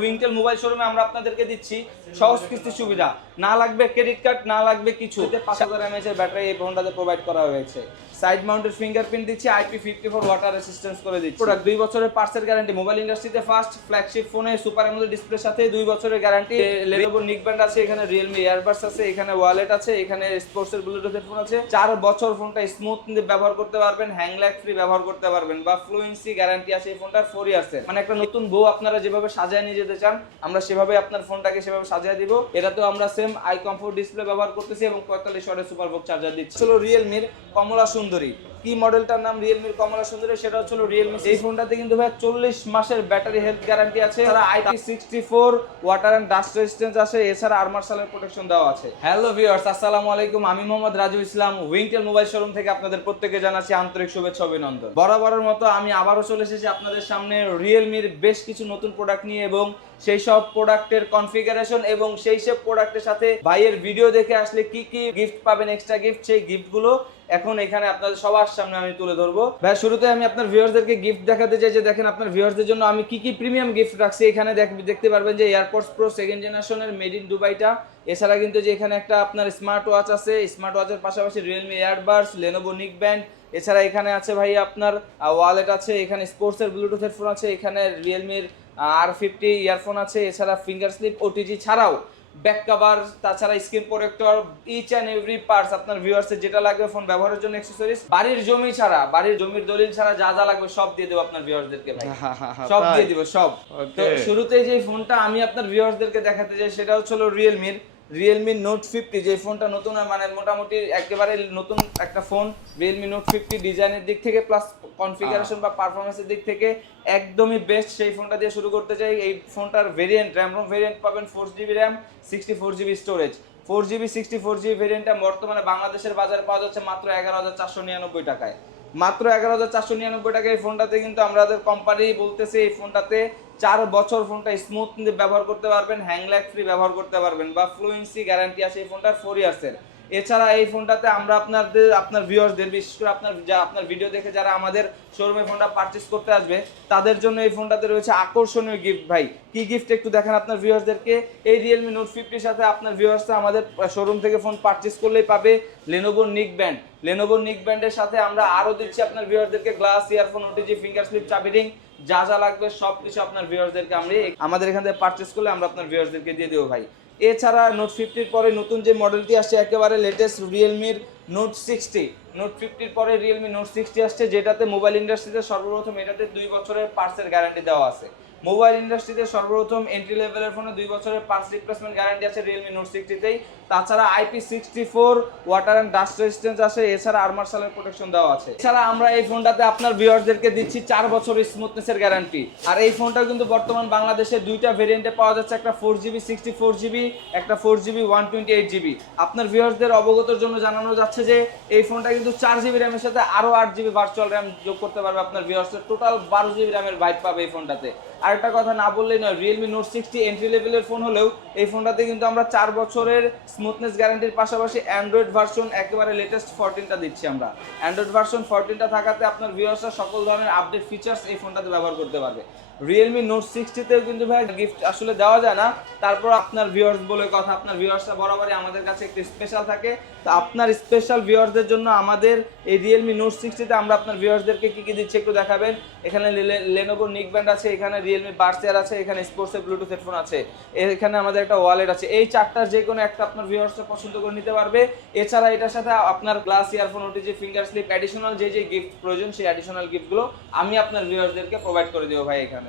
উইংটেল mobile শোরুমে আমরা আপনাদেরকে দিচ্ছি সহজ কিস্তি সুবিধা। না লাগবে ক্রেডিট কার্ড না লাগবে কিছু। পাঁচ হাজার এমএচ এর ব্যাটারি এই ফোনটাতে প্রোভাইড করা হয়েছে। সাইড মাউন্টেড ফিঙ্গারপ্রিন্ট দিচ্ছি IP fifty four water resistance করে দিচ্ছি। প্রোডাক্ট দুই বছরের পার্সের গ্যারান্টি মোবাইল ইন্ডাস্ট্রিতে ফার্স্ট ফ্ল্যাগশিপ ফোনে সুপার এমোলেড ডিসপ্লের সাথে দুই বছরের গ্যারান্টি লেনোভো নিক ব্যান্ড আছে এখানে রিয়েলমি এয়ারবাডস আছে এখানে ওয়ালেট আছে এখানে স্পোর্টস এর ব্লুটুথ হেডফোন আছে। চার বছর ফোনটা স্মুথ ব্যবহার করতে পারবেন হ্যাং ল্যাগ ফ্রি ব্যবহার করতে পারবেন বা ফ্লুয়েন্সি গ্যারান্টি আছে এই ফোনটার ফোর ইয়ার্স এর মানে একটা নতুন বউ আপনারা যেভাবে সাজায় নিয়ে যেতে চান, আমরা সেভাবে আপনার ফোনটাকে সেভাবে সাজিয়ে দিব। এটাতেও আমরা সেম আই কমফোর্ট ডিসপ্লে ব্যবহার করতেছি এবং পঁয়তাল্লিশ ওয়াটের সুপার বুক চার্জার দিচ্ছি। হলো রিয়েলমির কমলা সুন্দরী। কি মডেলটার নাম রিয়েলমির কমলা সুন্দরী সেটা হচ্ছে রিয়েলমি এই ফোনটাতে কিন্তু ভাই চল্লিশ মাসের ব্যাটারি হেলথ গ্যারান্টি আছে। তারা IP sixty four water and dust resistance আছে এছাড়া আর্মার সালের প্রোটেকশন দেওয়া আছে। হ্যালো ভিউয়ার্স আসসালামু আলাইকুম। আমি Mohammad Raju Islam Wingtel mobile showroom থেকে আপনাদের প্রত্যেকে জানাচ্ছি আন্তরিক শুভেচ্ছা অভিনন্দন। বরাবরের মতো আমি আবারও চলে এসেছি আপনাদের সামনে রিয়েলমির বেশ কিছু নতুন প্রোডাক্ট নিয়ে এবং সেই সব প্রোডাক্টের কনফিগারেশন এবং সেই সব প্রোডাক্টের সাথে ভাইয়ের ভিডিও দেখে আসলে কি কি গিফট পাবেন এক্সট্রা গিফট সেই গিফটগুলো এখন এখানে আপনাদের সবার সামনে আমি তুলে ধরবো। ভাই, শুরুতে আমি আপনার ভিউয়ার্সদেরকে গিফট দেখাতে চাই যে দেখেন আপনার ভিউয়ার্সদের জন্য আমি কি কি প্রিমিয়াম গিফট রাখছি। এখানে দেখ- দেখতে পারবেন যে এয়ারপোর্টস প্রো সেকেন্ড জেনারেশনের মেড ইন দুবাইটা। এছাড়া কিন্তু যে এখানে একটা আপনার স্মার্ট ওয়াচ আছে স্মার্ট ওয়াচের পাশাপাশি Realme earbuds Lenovo neck band এছাড়া এখানে আছে ভাই আপনার ওয়ালেট আছে, এখানে স্পোর্টসের ব্লুটুথ হেডফোন আছে, এখানে রিয়েলমির আর ফিফটি ইয়ারফোন আছে, এছাড়া ফিঙ্গার স্লিপ ওটিজি ছাড়াও ব্যাক কভার তাছাড়া screen protector each and every parts আপনার ভিউয়ার্সের যেটা লাগবে ফোন ব্যবহারের জন্য অ্যাক্সেসরিজ বাড়ির জমি ছাড়া বাড়ির জমির দলিল ছাড়া যা যা লাগবে সব দিয়ে দেবো আপনার ভিউয়ার্সদেরকে ভাই। সব দিয়ে দিব সব। তো. শুরুতেই যে ফোনটা আমি আপনার ভিউয়ার্সদেরকে দেখাতে চাই সেটা হচ্ছে হলো রিয়েলমির রিয়েলমি নোট ফিফটি যে ফোনটা নতুন মানে মোটামুটি একেবারে নতুন একটা ফোন রিয়েলমি নোট ফিফটি ডিজাইনের দিক থেকে প্লাস কনফিগারেশন বা পারফরমেন্সের দিক থেকে একদমই বেস্ট সেই ফোনটা দিয়ে শুরু করতে চাই। এই ফোনটার ভেরিয়েন্ট র্যাম রোম ভেরিয়েন্ট পাবেন four GB RAM sixty four GB storage four GB sixty four GB ভেরিয়েন্টটা বর্তমানে বাংলাদেশের বাজারে পাওয়া যাচ্ছে মাত্র এগারো হাজার চারশো নিরানব্বই টাকায়। মাত্র এগারো হাজার চারশো নিরানব্বই টাকা এই ফোনটাতে কিন্তু আমাদের কোম্পানি বলতেছে এই ফোনটাতে চার বছর ফোনটা স্মুথ ব্যবহার করতে পারবেন হ্যাং ল্যাগ ফ্রি ব্যবহার করতে পারবেন বা ফ্লুয়েন্সি গ্যারান্টি আছে এই ফোনটার ফোর ইয়ার্সের এছাড়া এই ফোনটাতে আমরা আপনাদের, আপনার ভিউয়ার্সদের বিশেষ করে আপনার যা আপনার ভিডিও দেখে যারা আমাদের শোরুমে ফোনটা পারচেস করতে আসবে, তাদের জন্য এই ফোনটাতে রয়েছে আকর্ষণীয় গিফট ভাই। কি গিফট একটু দেখেন আপনার ভিউয়ার্সদেরকে এই রিয়েলমি নোট ফিফটির সাথে আপনার ভিউয়ার্সরা আমাদের শোরুম থেকে ফোন পারচেস করলেই পাবে লেনোভো নিক ব্যান্ড লেনোভো নিক ব্যান্ডের সাথে আমরা আরও দিচ্ছি আপনার ভিউয়ার্সদেরকে glass earphone OTG finger slip চাবি রিং যা যা লাগবে সব কিছু আপনার ভিউয়ার্সদেরকে আমরা আমাদের এখান থেকে পারচেস করলে আমরা আপনার ভিউয়ার্সদেরকে দিয়ে দেবো ভাই। এছাড়া নোট ফিফটির পরে নতুন যে মডেলটি আসছে, একেবারে লেটেস্ট রিয়েলমির নোট সিক্সটি নোট ফিফটির পরে রিয়েলমি নোট সিক্সটি আসছে, যেটাতে মোবাইল ইন্ডাস্ট্রিতে সর্বপ্রথম এটাতে দুই বছরের পার্সের গ্যারান্টি দেওয়া আছে। মোবাইল ইন্ডাস্ট্রিতে সর্বপ্রথম এন্ট্রি লেভেলের ফোনে দুই বছরের পার্স রিপ্লেসমেন্ট গ্যারান্টি আছে রিয়েলমি নোট সিক্সটিতেই তাছাড়া IP sixty four water and dust resistance আছে, এছাড়া আর্মার সালের প্রোটেকশন দেওয়া আছে। এছাড়া আমরা এই ফোনটাতে আপনার ভিউয়ারদেরকে দিচ্ছি চার বছরের স্মুথনেসের গ্যারান্টি আর এই ফোনটা কিন্তু বর্তমান বাংলাদেশে দুইটা ভেরিয়েন্টে পাওয়া যাচ্ছে, একটা four GB sixty four GB একটা four GB one twenty eight GB আপনার ভিউয়ার্সদের অবগতর জন্য জানানো যাচ্ছে যে, এই ফোনটা কিন্তু চার জিবি র্যামের সাথে আরও আট জিবি ভার্চুয়াল র্যাম যোগ করতে পারবে আপনার ভিউয়ার্সের টোটাল বারো জিবি র্যামের বাইক পাবে এই ফোনটাতে আরেকটা কথা না বললেই নয় রিয়েলমি নোট সিক্সটি এন্ট্রি লেভেলের ফোন হলেও এই ফোনটাতে কিন্তু আমরা চার বছরের স্মুথনেস গ্যারান্টির পাশাপাশি অ্যান্ড্রয়েড ভার্সন একেবারে লেটেস্ট ফোরটিনটা দিচ্ছি আমরা। অ্যান্ড্রয়েড ভার্সন ফোরটিনটা থাকাতে আপনার ভিউয়ার্সরা সকল ধরনের আপডেট ফিচার্স এই ফোনটাতে ব্যবহার করতে পারবে। রিয়েলমি নোট সিক্সটিতেও কিন্তু ভাই গিফট আসলে দেওয়া যায় না। তারপর আপনার ভিউয়ার্স বলে কথা, আপনার ভিউয়ার্সরা বরাবরই আমাদের কাছে একটু স্পেশাল থাকে। তো আপনার স্পেশাল ভিউয়ার্সদের জন্য আমাদের এই রিয়েলমি নোট সিক্সটিতে আমরা আপনার ভিউয়ার্সদেরকে কী কী দিচ্ছি একটু দেখাবেন। এখানে লেনোভো নিক ব্যান্ড আছে, এখানে রিয়েলমি বার্সিয়ার আছে, এখানে স্পোর্টসের ব্লুটুথ হেডফোন আছে। এখানে আমাদের একটা ওয়ালেট আছে। এই চারটার যে কোনো একটা আপনার ভিউয়ার্সরা পছন্দ করে নিতে পারবে। এছাড়া এটার সাথে আপনার glass earphone OTG finger slip additional যে যে গিফট প্রয়োজন সেই অ্যাডিশনাল গিফটগুলো আমি আপনার ভিউয়ার্সদেরকে প্রোভাইড করে দেবো ভাই এখানে।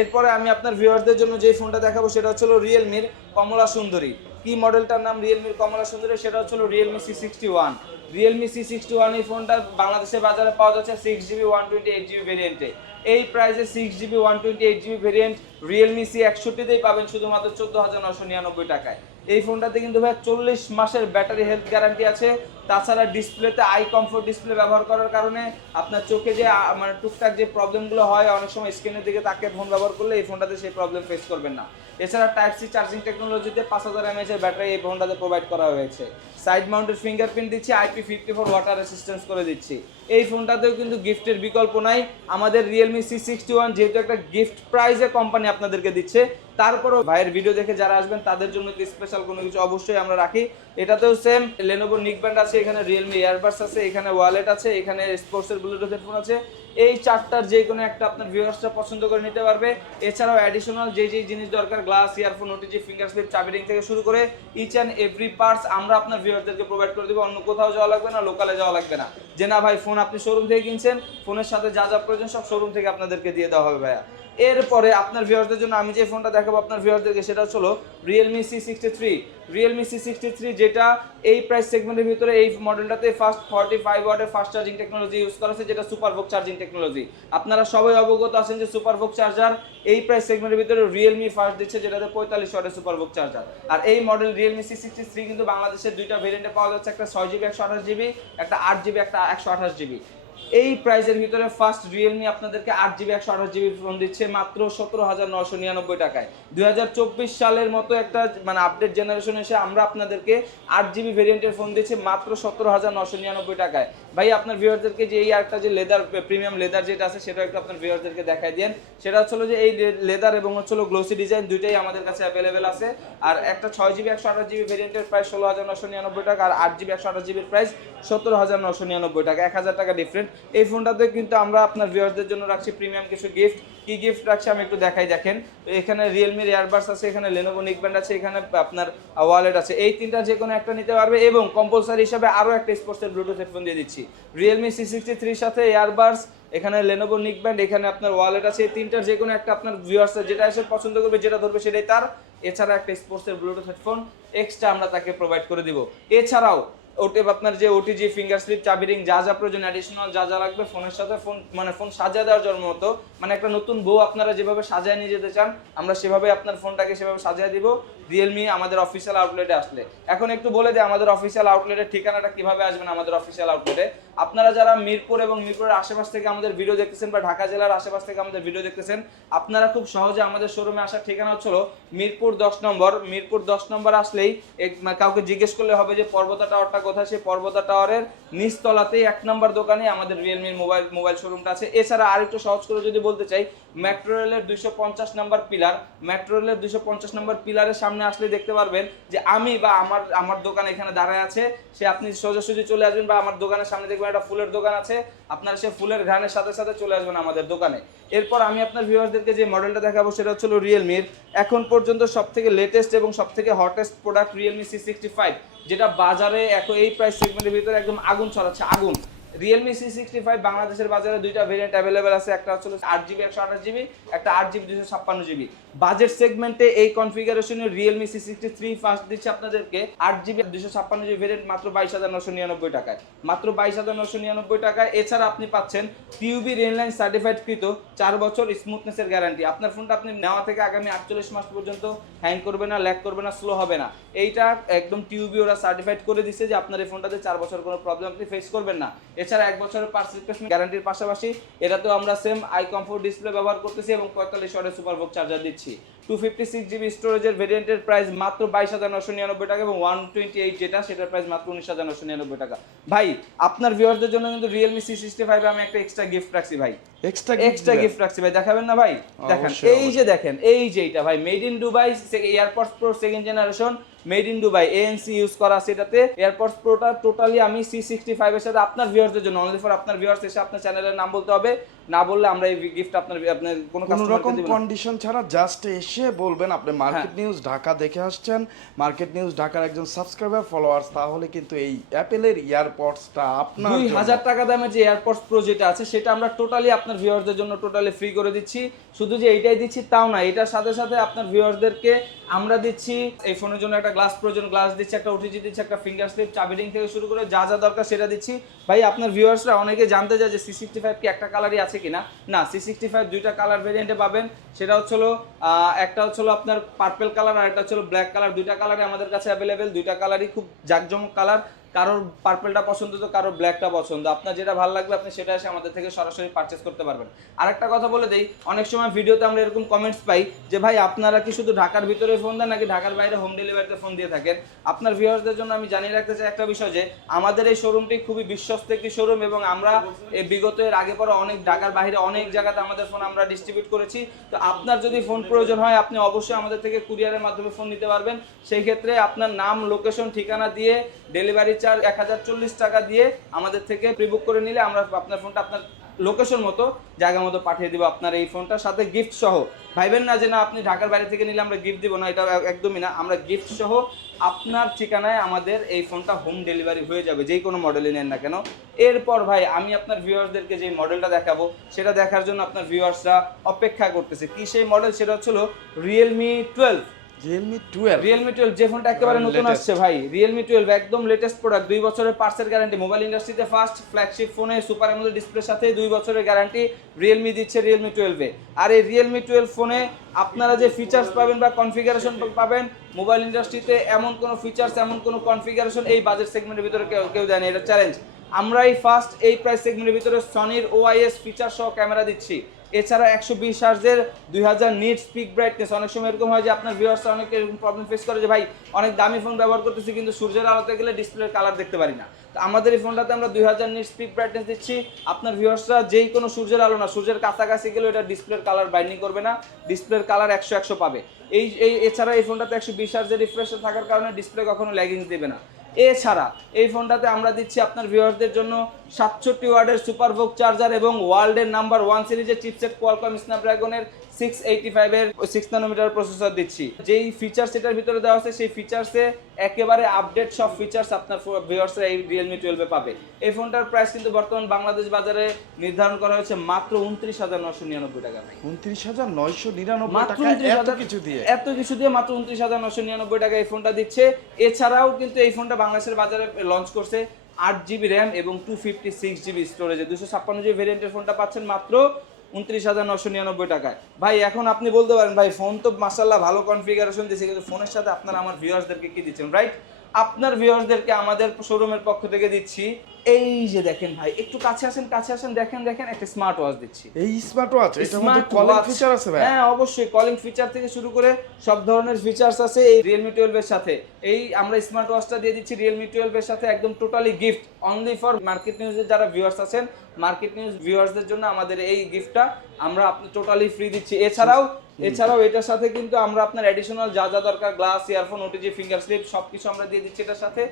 এরপরে আমি আপনার ভিউয়ারদের জন্য যে ফোনটা দেখাবো সেটা হচ্ছে রিয়েলমির কমলা সুন্দরী। কি মডেলটার নাম রিয়েলমির কমলা সুন্দরী? সেটা হচ্ছে Realme C sixty one Realme C sixty one এই ফোনটা বাংলাদেশের বাজারে পাওয়া যাচ্ছে six GB one twenty eight GB ভেরিয়েন্টে এই প্রাইসে six GB one twenty eight GB variant Realme C একষট্টিতেই পাবেন শুধুমাত্র চোদ্দ হাজার নশো নিরানব্বই টাকায়। এই ফোনটাতে কিন্তু ভাই চল্লিশ মাসের ব্যাটারি হেলথ গ্যারান্টি আছে। তাছাড়া ডিসপ্লেতে আই কমফোর্ট ডিসপ্লে ব্যবহার করার কারণে আপনার চোখে যে মানে টুকটাক যে প্রবলেমগুলো হয়, অনেক সময় স্ক্রিনের দিকে তাকে ফোন ব্যবহার করলে এই ফোনটাতে সেই প্রবলেম ফেস করবেন না। এছাড়া টাইপ সি চার্জিং টেকনোলজিতে পাঁচ হাজার এমএচের ব্যাটারি এই ফোনটাতে প্রোভাইড করা হয়েছে। সাইড মাউন্টেড ফিঙ্গারপ্রিন্ট দিচ্ছি IP fifty four water resistance করে দিচ্ছি। এই ফোনটাতেও কিন্তু গিফটের বিকল্প নাই। আমাদের রিয়েলমি সি সিক্সটি ওয়ান যেহেতু একটা গিফট প্রাইজে কোম্পানি আপনাদেরকে দিচ্ছে, তারপরও ভাইয়ের ভিডিও দেখে যারা আসবেন, তাদের জন্য স্পেশাল কোনো কিছু অবশ্যই আমরা রাখি। এটাতেও সেম লেনোভো নিক ব্যান্ড আছে, এখানে রিয়েলমি এয়ারবাডস আছে, এখানে ওয়ালেট আছে, এখানে স্পোর্টসের ব্লুটুথ হেডফোন আছে। এই চারটার যে কোনো একটা আপনার ভিউয়ার্সরা পছন্দ করে নিতে পারবে। এছাড়াও অ্যাডিশনাল যে যে জিনিস দরকার glass earphone OTG finger slip চাবি রিং থেকে শুরু করে ইচ অ্যান্ড এভরি পার্টস আমরা আপনার ভিউয়ারদেরকে প্রোভাইড করে দেবো। অন্য কোথাও যাওয়া লাগবে না লোকালে যাওয়া লাগবে না। যে না ভাই ফোন আপনি শোরুম থেকে কিনছেন ফোনের সাথে যা যা প্রয়োজন সব শোরুম থেকে আপনাদেরকে দিয়ে দেওয়া হবে ভাইয়া। এরপরে আপনার ভিউয়ারদের জন্য আমি যে ফোনটা দেখাবো আপনার ভিউয়ারদেরকে, সেটা হলো Realme C sixty three Realme C sixty three যেটা এই প্রাইস সেগমেন্টের ভিতরে এই মডেলটাতে ফার্স্ট ফর্টি ফাইভ ওয়াটের ফাস্ট চার্জিং টেকনোলজি ইউজ করা হয়েছে, যেটা সুপার ভোক চার্জিং টেকনোলজি আপনারা সবাই অবগত আছেন যে সুপার ভোক চার্জার এই প্রাইস সেগমেন্টের ভিতরে রিয়েলমি ফার্স্ট দিচ্ছে, যেটাতে পঁয়তাল্লিশ ওয়াটের সুপার ভোক চার্জার আর এই model Realme C sixty three কিন্তু বাংলাদেশের দুইটা ভেরিয়েন্টে পাওয়া যাচ্ছে, একটা ছয় জিবি একশো আঠাশ জিবি একটা আট জিবি একটা একশো আঠাশ জিবি এই প্রাইজের ভিতরে ফার্স্ট রিয়েলমি আপনাদেরকে আট জিবি একশো আঠাশ জিবি ফোন দিচ্ছে, মাত্র সতেরো হাজার নশো নিরানব্বই টাকায়। দুই হাজার চব্বিশ সালের মতো একটা মানে আপডেট জেনারেশন এসে আমরা আপনাদেরকে আট জিবি ভেরিয়েন্টের ফোন দিচ্ছি, মাত্র সতেরো হাজার নশো নিরানব্বই টাকায়। ভাই, আপনার ভিউয়ারদেরকে যে এই একটা যে লেদার প্রিমিয়াম লেদার যেটা আছে সেটা একটু আপনার ভিউয়ারদেরকে দেখাই দেন। সেটা হচ্ছিল যে এই লেদার এবং হচ্ছিল গ্লোসি ডিজাইন দুইটাই আমাদের কাছে অ্যাভেলেবেল আছে। আর একটা ছয় জিবি একশো আঠাশ জিবি ভেরিয়েন্টের প্রাইস ষোলো হাজার নশো নিরানব্বই টাকা, আর আট জিবি একশো আঠাশ জিবির প্রাইস সত্তর হাজার নশো নিরানব্বই টাকা, এক হাজার টাকা ডিফারেন্ট এই ফোনটাতে কিন্তু আমরা আপনার ভিউয়ারদের জন্য রাখছি প্রিমিয়াম কিছু গিফট কি গিফট রাখছি আমি একটু দেখাই, দেখেন। তো এখানে রিয়েলমির এয়ারবাডস আছে, এখানে লেনোভো নিকব্যান্ড আছে, এখানে আপনার ওয়ালেট আছে। এই তিনটা যে কোনো একটা নিতে পারবে এবং কম্পালসারি হিসাবে আরও একটা স্পোর্টসের ব্লুটুথ হেডফোন দিয়ে দিচ্ছি। রিয়েলমি সি সিক্সটি থ্রির সাথে এয়ারবার্স এখানে লেনোভো নিক ব্যান্ড এখানে আপনার ওয়ালেট আছে, এই তিনটার যে কোনো একটা আপনার ভিউয়ার্স যেটা এসে পছন্দ করবে, যেটা ধরবে সেটাই তার। এছাড়া একটা স্পোর্টসের ব্লুটুথ হেডফোন এক্সট্রা আমরা তাকে প্রোভাইড করে দিব। এছাড়াও ওটে আপনার যে ওটিজি ফিঙ্গার স্লিপ চাবি রিং যা যা প্রয়োজন অ্যাডিশনাল যা যা লাগবে, ফোনের সাথে ফোন মানে ফোন সাজিয়ে দেওয়ার জন্য মতো মানে একটা নতুন বউ আপনারা যেভাবে সাজায় নিয়ে যেতে চান, আমরা সেভাবে আপনার ফোনটাকে সেভাবে সাজিয়ে দিব রিয়েলমি আমাদের অফিসিয়াল আউটলেটে আসলে। এখন একটু বলে দিই, আমাদের অফিসিয়াল আউটলেটের ঠিকানাটা কীভাবে আসবেন আমাদের অফিসিয়াল আউটলেটে আপনারা যারা মিরপুর এবং মিরপুরের আশেপাশ থেকে আমাদের ভিডিও দেখতেছেন বা ঢাকা জেলার আশেপাশ থেকে আমাদের ভিডিও দেখতেছেন, আপনারা খুব সহজে আমাদের শোরুমে আসার ঠিকানা হচ্ছিল মিরপুর দশ নম্বর। মিরপুর দশ নম্বর আসলেই কাউকে জিজ্ঞেস করলে হবে যে পর্বতা টাওয়ারটা কোথায়? সেই পর্বতা টাওয়ারের নিচতলাতেই এক নম্বর দোকানে আমাদের রিয়েলমির মোবাইল মোবাইল শোরুমটা আছে। এছাড়া আরেকটু সহজ করে যদি বলতে চাই মেট্রো রেলের দুইশো পঞ্চাশ নম্বর পিলার মেট্রো রেলের দুইশো পঞ্চাশ নম্বর পিলারের সামনে আসলে দেখতে পারবেন যে আমি বা আমার আমার দোকান এখানে দাঁড়ায় আছে। সে আপনি সোজাসুজি চলে আসবেন বা আমার দোকানের সামনে দেখবেন একটা ফুলের দোকান আছে, আপনার সে ফুলের ঘ্রাণের সাথে সাথে চলে আসবেন আমাদের দোকানে। এরপর আমি আপনার ভিউয়ারদেরকে যে মডেলটা দেখাবো সেটা হচ্ছিল রিয়েলমির এখন পর্যন্ত সব থেকে লেটেস্ট এবং সব থেকে hottest product Realme C sixty five যেটা বাজারে এখন এই প্রাইস সেগমেন্টের ভিতরে একদম আগুন ছড়াচ্ছে, আগুন। রিয়েলমি সি সিক্সটি ফাইভ বাংলাদেশের বাজারে দুইটা ভেরিয়েন্ট অ্যাভেলেবেল আছে। একটা হচ্ছে আট জিবি, একশো আঠাশ জিবি, একটা আট জিবি দুশো ছাপ্পান্ন জিবি। বাজেট সেগমেন্টে এই কনফিগারেশনে Realme C sixty three first দিচ্ছে আপনাদেরকে। আট জিবি দুশো ছাপ্পান্ন জিবি ভেরিয়েন্ট মাত্র বাইশ হাজার নশো নিরানব্বই টাকায়। মাত্র বাইশ হাজার নশো নিরানব্বই টাকায়। এছাড়া আপনি পাচ্ছেন টিউবি রেনলাইন সার্টিফাইড কৃত চার বছর স্মুথনেসের গ্যারান্টি আপনার ফোনটা আপনি নেওয়া থেকে আগামী আটচল্লিশ মাস পর্যন্ত হ্যাং করবে না ল্যাক করবে না স্লো হবে না। এইটা একদম টিউবি ওরা সার্টিফাইড করে দিচ্ছে যে আপনার এই ফোনটাতে চার বছর কোনো প্রবলেম আপনি ফেস করবেন না। এছাড়া এক বছরের পার্স রিপ্লেসমেন্ট গ্যারান্টির পাশাপাশি এটাতেও আমরা সেম আই কমফোর্ট ডিসপ্লে ব্যবহার করতেছি এবং পঁয়তাল্লিশ ওয়াটের সুপারবুক চার্জার দিচ্ছি। টু ফিফটি সিক্স জিবি স্টোরেজের ভেরিয়েন্টের প্রাইস মাত্র বাইশ হাজার নশো নিরানব্বই টাকা এবং ওয়ান টোয়েন্টি এইট যেটা সেটার প্রাইস মাত্র উনিশ হাজার নশো নিরানব্বই টাকা। ভাই আপনার ভিউয়ারদের জন্য কিন্তু রিয়েলমি সি সিক্সটি ফাইভ আমি একটা এক্সট্রা গিফট রাখছি ভাই। এক্সট্রা এক্সট্রা গিফট রাখছি ভাই। দেখাবেন না ভাই? দেখেন এই যে দেখেন এই যে এটা ভাই made in Dubai AirPods Pro second generation made in Dubai ANC use করা আছে এটাতে এয়ারপডস প্রোটা টোটালি আমি সি সিক্সটি ফাইভের সাথে আপনার ভিউয়ারদের জন্য অনলি ফর আপনার ভিউয়ার্স এসে আপনার চ্যানেলের নাম বলতে হবে না বললে আমরা এই গিফট আপনার আপনার কোনো কোনো রকম। কন্ডিশন ছাড়া জাস্ট এসে বলবেন আপনি। মার্কেট নিউজ ঢাকা দেখে আসছেন মার্কেট নিউজ ঢাকার একজন সাবস্ক্রাইবার ফলোয়ার্স তাহলে কিন্তু এই অ্যাপেলের ইয়ারপডসটা আপনার দুই। হাজার টাকা দামের যে এয়ারপডস প্রো যেটা আছে সেটা আমরা টোটালি আপনার ভিউয়ারদের জন্য টোটালি ফ্রি করে দিচ্ছি শুধু যে এইটাই দিচ্ছি তাও না এটার সাথে সাথে আপনার ভিউয়ারদেরকে আমরা দিচ্ছি এই ফোনের জন্য একটা গ্লাস প্রয়োজন গ্লাস দিচ্ছি, একটা ওটিজি দিচ্ছি, একটা ফিঙ্গার স্লিপ চাবি রিং থেকে শুরু করে যা যা দরকার সেটা দিচ্ছি। ভাই, আপনার ভিউয়ার্সরা অনেকে জানতে চায় যে সি সিক্সটি ফাইভ কি একটা কালারই আছে কিনা? না সি সিক্সটি ফাইভ দুইটা কালার ভেরিয়েন্টে পাবেন। সেটা হচ্ছিল একটা হচ্ছিল আপনার পার্পেল কালার আর একটা হচ্ছিল ব্ল্যাক কালার দুইটা কালারই আমাদের কাছে অ্যাভেলেবেল দুইটা কালারই খুব জাকজমক কালার কারোর পার্পেলটা পছন্দ তো কারোর ব্ল্যাকটা পছন্দ। আপনার যেটা ভালো লাগবে, আপনি সেটা এসে আমাদের থেকে সরাসরি পারচেস করতে পারবেন। আরেকটা কথা বলে দিই, অনেক সময় ভিডিওতে আমরা এরকম কমেন্টস পাই যে, ভাই, আপনারা কি শুধু ঢাকার ভিতরে ফোন দেন নাকি ঢাকার বাইরে হোম ডেলিভারিতে ফোন দিয়ে থাকেন? আপনার ভিউয়ার্সদের জন্য আমি জানিয়ে রাখতে চাই একটা বিষয় যে, আমাদের এই শোরুমটি খুবই বিশ্বস্ত একটি শোরুম এবং আমরা এই বিগত এর আগে পরে অনেক ঢাকার বাইরে অনেক জায়গাতে আমাদের ফোন আমরা ডিস্ট্রিবিউট করেছি। তো আপনার যদি ফোন প্রয়োজন হয়, আপনি অবশ্যই আমাদের থেকে কুরিয়ারের মাধ্যমে ফোন নিতে পারবেন। সেই ক্ষেত্রে আপনার নাম লোকেশন ঠিকানা দিয়ে ডেলিভারি চার্জ এক টাকা দিয়ে আমাদের থেকে প্রিবুক করে নিলে আমরা আপনার ফোনটা আপনার লোকেশন মতো, জায়গা মতো পাঠিয়ে দিব আপনার এই ফোনটার সাথে গিফট সহ, ভাইবেন না যে না, আপনি ঢাকার বাইরে থেকে নিলে আমরা গিফট দিব না, এটা একদমই না। আমরা গিফট সহ আপনার ঠিকানায় আমাদের এই ফোনটা হোম ডেলিভারি হয়ে যাবে যেই কোনো মডেলই নেন না কেন। এরপর ভাই, আমি আপনার ভিউয়ার্সদেরকে যে মডেলটা দেখাবো, সেটা দেখার জন্য আপনার ভিউয়ার্সরা অপেক্ষা করতেছে। কি সেই মডেল সেটা হচ্ছিল Realme twelve Realme twelve Realme twelve যে ফোনটা একেবারে নতুন আসছে ভাই রিয়েলমি টুয়েলভ একদম লেটেস্ট প্রোডাক্ট দুই বছরের পার্সের গ্যারান্টি মোবাইল ইন্ডাস্ট্রিতে ফার্স্ট ফ্ল্যাগশিপ ফোনে সুপার এমোলেড ডিসপ্লের সাথে দুই বছরের গ্যারান্টি রিয়েলমি দিচ্ছে রিয়েলমি টুয়েলভে আর এই রিয়েলমি টুয়েলভ ফোনে আপনারা যে ফিচার্স পাবেন বা কনফিগারেশন পাবেন মোবাইল ইন্ডাস্ট্রিতে এমন কোনো ফিচার্স এমন কোনো কনফিগারেশন এই বাজেট সেগমেন্টের ভিতরে কেউ কেউ দেয়নি এটা চ্যালেঞ্জ আমরাই ফার্স্ট এই প্রাইস সেগমেন্টের ভিতরে সনির ওআইএস ফিচার সহ ক্যামেরা দিচ্ছি। এছাড়া একশো বিশ হার্জের দুই হাজার নিট স্পিক ব্রাইটনেস অনেক সময় এরকম হয় যে আপনার ভিউয়ার্স অনেক এরকম প্রবলেম ফেস করে যে, ভাই, অনেক দামি ফোন ব্যবহার করতেছি, কিন্তু সূর্যের আলোতে গেলে ডিসপ্লের কালার দেখতে পারি না। তো আমাদের এই ফোনটাতে আমরা দুই হাজার নিট স্পিক ব্রাইটনেস দিচ্ছি। আপনার ভিউয়ার্সরা যেই কোনো সূর্যের আলো না, সূর্যের কাছাকাছি গেলে এটা ডিসপ্লের কালার বাইন্ডিং করবে না। ডিসপ্লের কালার একশো একশো পাবে। এই এই, এছাড়া এই ফোনটাতে একশো বিশ হার্জের রিফ্রেশ থাকার কারণে ডিসপ্লে কখনো ল্যাগিং দেবে না। এছাড়া এই ফোনটাতে আমরা দিচ্ছি আপনার ভিউয়ার্সদের জন্য সাতষট্টি ওয়ার্ডের সুপারভোগ চার্জার এবং ওয়ার্ল্ডের নাম্বার ওয়ান সিরিজের চিপসেট কোয়ালকম স্ন্যাপড্রাগনের সিক্স এইটি ফাইভের সিক্স নানোমিটার প্রসেসর দিচ্ছি। যেই ফিচার্স এটার ভিতরে দেওয়া আছে সেই ফিচার্সে একেবারে আপডেট সব ফিচার্স আপনার এই রিয়েলমি টুয়েলভে পাবে। এই ফোনটার প্রাইস কিন্তু বর্তমান বাংলাদেশ বাজারে নির্ধারণ করা হয়েছে মাত্র উনত্রিশ হাজার নশো নিরানব্বই টাকা। ভাই উনত্রিশ হাজার নয়শো নিরানব্বই মাত্র টাকা এত কিছু দিয়ে। এত কিছু দিয়ে মাত্র উনত্রিশ হাজার নশো নিরানব্বই টাকা এই ফোনটা দিচ্ছে। এছাড়াও কিন্তু এই ফোনটা বাংলাদেশের বাজারে লঞ্চ করছে আট জিবি র্যাম এবং টু ফিফটি সিক্স জিবি স্টোরেজে দুশো ছাপ্পান্ন জিবি ভেরিয়েন্টের ফোনটা পাচ্ছেন মাত্র উনত্রিশ হাজার নশো নিরানব্বই টাকায়। ভাই, এখন আপনি বলতে পারেন, ভাই ফোন তো মাসাল্লাহ ভালো কনফিগারেশন দিয়েছে কিন্তু ফোনের সাথে আপনারা, আমার ভিউয়ার্সদেরকে কি দিচ্ছেন রাইট আপনার ভিউয়ার্সদেরকে আমাদের শোরুমের পক্ষ থেকে দিচ্ছি। এই যে দেখেন ভাই একটু কাছে আসেন কাছে আসেন দেখেন দেখেন একটা স্মার্ট ওয়াচ দিচ্ছি। এই স্মার্ট ওয়াচ এটার মধ্যে কলিং ফিচার আছে ভাই? হ্যাঁ অবশ্যই কলিং ফিচার থেকে শুরু করে সব ধরনের ফিচার্স আছে এই রিয়েলমি টুয়েলভ এর সাথে। এই আমরা স্মার্ট ওয়াচটা দিয়ে দিচ্ছি রিয়েলমি টুয়েলভ এর সাথে একদম totally gift only for market নিউজের যারা ভিউয়ার্স আছেন মার্কেট নিউজ ভিউয়ার্সদের জন্য আমাদের এই গিফটটা আমরা টোটালি ফ্রি দিচ্ছি। এছাড়াও এছাড়াও এটার সাথে কিন্তু আমরা আপনার অ্যাডিশনাল যা যা দরকার glass earphone OTG finger slip সবকিছু আমরা দিয়ে দিচ্ছি এটার সাথে।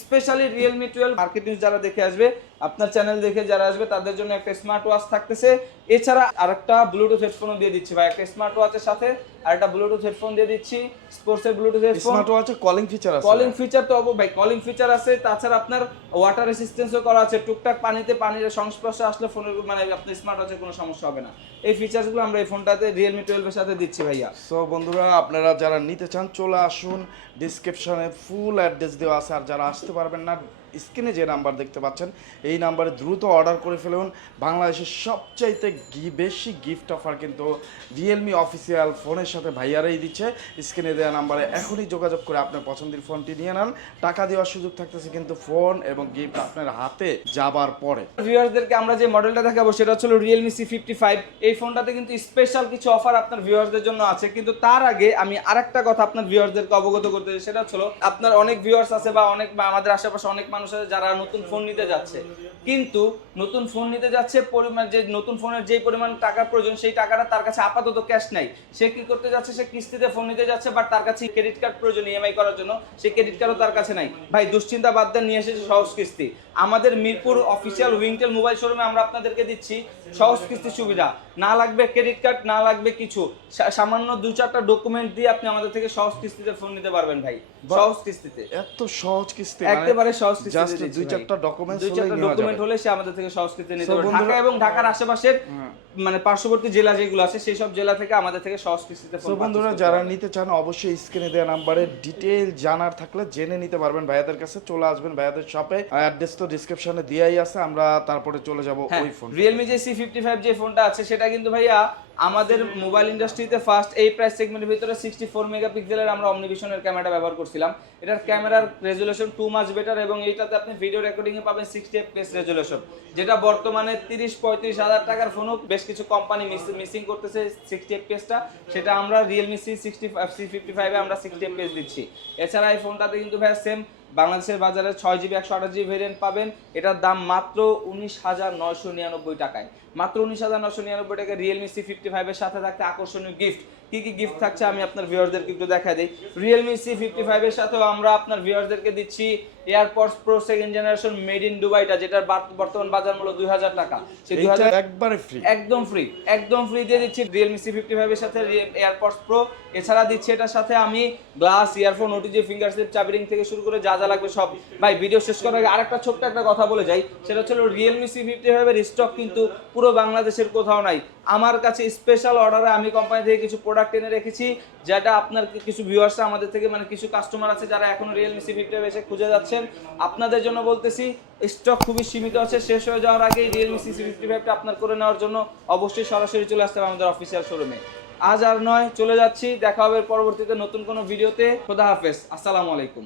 Specially Realme twelve market news যারা দেখে আসবে আপনার চ্যানেল দেখে যারা আসবে তাদের জন্য একটা স্মার্ট ওয়াচ থাকতেছে। এছাড়া আরেকটা ব্লুটুথ হেডফোনও দিয়ে দিচ্ছি ভাই একটা স্মার্ট ওয়াচের সাথে আর একটা ব্লুটুথ হেডফোন দিয়ে দিচ্ছি স্পোর্টসের ব্লুটুথ হেডফোন স্মার্ট ওয়াচে কলিং ফিচার আছে কলিং ফিচার তো অবশ্যই ভাই কলিং ফিচার আছে তাছাড়া আপনার ওয়াটার রেসিস্টেন্সও করা আছে টুকটাক পানিতে পানির সংস্পর্শে আসলে ফোনের মানে আপনার স্মার্ট ওয়াচের কোনো সমস্যা হবে না। এই ফিচারসগুলো আমরা এই ফোনটাতে রিয়েলমি টুয়েলভের সাথে দিচ্ছি ভাইয়া। সো বন্ধুরা আপনারা যারা নিতে চান চলে আসুন ডিসক্রিপশনে ফুল অ্যাড্রেস দেওয়া আছে আর যারা আসতে পারবেন না। স্ক্রিনে যে নাম্বার দেখতে পাচ্ছেন, এই নাম্বারে দ্রুত অর্ডার করে ফেলুন। বাংলাদেশের সবচাইতে বেশি গিফট অফার কিন্তু রিয়েলমি অফিসিয়াল ফোনের সাথে ভাইয়ারাই দিচ্ছে। স্ক্রিনে দেওয়া নাম্বারে এখনই যোগাযোগ করে আপনার পছন্দের ফোনটি নিয়ে নেন। টাকা দেওয়ার সুযোগ থাকতেছে কিন্তু ফোন এবং গিফট আপনার হাতে যাবার পরে। ভিউয়ার্সদেরকে আমরা যে মডেলটা দেখাবো, সেটা হচ্ছে রিয়েলমি সি ফিফটি ফাইভ এই ফোনটাতে কিন্তু স্পেশাল কিছু অফার আপনার ভিউয়ার্সদের জন্য আছে। কিন্তু তার আগে আমি আরেকটা কথা আপনার ভিউয়ার্সদেরকে অবগত করতে চাই। সেটা হলো, আপনার অনেক ভিউয়ার্স আছে বা অনেক আমাদের আশেপাশে অনেক মানুষ আছে যারা নতুন ফোন নিতে যাচ্ছে। কিন্তু নতুন ফোন নিতে যাচ্ছে পরিমাণ যে নতুন ফোনের যে পরিমাণ টাকা প্রয়োজন সেই টাকাটা তার কাছে আপাতত ক্যাশ নাই। সে কি করতে যাচ্ছে? সে কিস্তিতে ফোন নিতে যাচ্ছে বাট তার কাছে ক্রেডিট কার্ড প্রয়োজন ইএমআই করার জন্য। সেই ক্রেডিট কার্ডও তার কাছে নাই। ভাই দুশ্চিন্তা বাদ দেন নিয়ে এসেছে সহজ কিস্তি। আমাদের মিরপুর অফিসিয়াল উইংটেল মোবাইল শোরুমে আমরা আপনাদেরকে দিচ্ছি সহজ কিস্তি সুবিধা। না লাগবে ক্রেডিট কার্ড না লাগবে কিছু। সামান্য দু চারটা ডকুমেন্ট দিয়ে আপনি আমাদের থেকে সহজ কিস্তিতে ফোন নিতে পারবেন ভাই। সহজ কিস্তিতে। এত সহজ কিস্তি একেবারে সহজ কিস্তিতে জাস্ট দুই চারটা ডকুমেন্টস দুই চারটা ডকুমেন্ট হলে সে আমাদের থেকে সহজ কিস্তি নিতে পারবে। ঢাকা এবং ঢাকার আশেপাশের মানে পার্শ্ববর্তী জেলা যেগুলো আছে সেই সব জেলা থেকে আমাদের থেকে ফোন বন্ধুরা যারা নিতে চান অবশ্যই স্ক্রিনে দেওয়া নাম্বারে ডিটেল জানার থাকলে জেনে নিতে পারবেন ভাইয়াদের কাছে। চলে আসবেন ভাইয়াদের শপে অ্যাড্রেস তো ডিসক্রিপশনে দেওয়াই আছে আমরা তারপরে চলে যাব হ্যাঁ ওই ফোন রিয়েলমি যে সি ফিফটি ফাইভ যে ফোনটা আছে সেটা কিন্তু ভাইয়া আমাদের মোবাইল ইন্ডাস্ট্রিতে ফার্স্ট এই প্রাইস সেগমেন্টের ভিতরে সিক্সটি ফোর মেগাপিক্সেলের আমরা অমনিভিশনের ক্যামেরা ব্যবহার করছিলাম। এটার ক্যামেরার রেজুলেশন টু মাচ বেটার এবং এইটাতে আপনি ভিডিও রেকর্ডিংয়ে পাবেন সিক্সটি এফ এফপিএস রেজুলেশন যেটা বর্তমানে তিরিশ পঁয়ত্রিশ হাজার টাকার ফোনও বেশ কিছু কোম্পানি মিসিং করতেছে সিক্সটি এফপিএসটা সেটা আমরা Realme C sixty C fifty ফাইভে আমরা সিক্সটি এফ এফপিএস দিচ্ছি। এছাড়া এই ফোনটাতে কিন্তু ভাই সেম বাংলাদেশের বাজারে ছয় জিবি, একশো আঠাশ জিবি ভেরিয়েন্ট পাবেন। এটার দাম মাত্র উনিশ হাজার নয়শো নিরানব্বই টাকায়। মাত্র উনিশ হাজার নয়শো নিরানব্বই টাকায় রিয়েলমি সি ফিফটি ফাইভের সাথে থাকতে আকর্ষণীয় গিফট কি কি গিফট থাকছে আমি আপনার ভিউয়ারদেরকে একটু দেখা দিই। রিয়েলমি সি ফিফটি ফাইভের সাথেও আমরা আপনার ভিউয়ারদেরকে দিচ্ছি AirPods Pro second generation made in দুবাইটা যেটার বর্তমান বাজার মূল্য দুই হাজার টাকা। সেই দুই হাজার একবারে ফ্রি একদম ফ্রি একদম ফ্রি দিয়ে দিচ্ছি রিয়েলমি সি ফিফটি ফাইভের সাথে এয়ারপডস প্রো এছাড়া দিচ্ছি এটার সাথে আমি glass earphone OTG finger slip চাবিরিং থেকে শুরু করে যা যা লাগবে সব। ভাই ভিডিও শেষ করার আগে আরেকটা ছোট্ট একটা কথা বলে যাই। সেটা হচ্ছে রিয়েলমি সি ফিফটি ফাইভের স্টক কিন্তু পুরো বাংলাদেশের কোথাও নাই। আমার কাছে স্পেশাল অর্ডারে আমি কোম্পানি থেকে কিছু প্রোডাক্ট এনে রেখেছি, যেটা আপনার কিছু ভিউয়ার্স আমাদের থেকে মানে কিছু কাস্টমার আছে যারা এখনও রিয়েলমি সি ফিফটি এসে খুঁজে যাচ্ছেন। আপনাদের জন্য বলতেছি স্টক খুবই সীমিত আছে, শেষ হয়ে যাওয়ার আগে রিয়েলমি সি ফিফটি ফাইভটা আপনার করে নেওয়ার জন্য অবশ্যই সরাসরি চলে আসতে হবে আমাদের অফিসিয়াল শোরুমে আজ আর নয়, চলে যাচ্ছি, দেখা হবে পরবর্তীতে নতুন কোনো ভিডিওতে খোদা হাফেজ, আসসালামু আলাইকুম।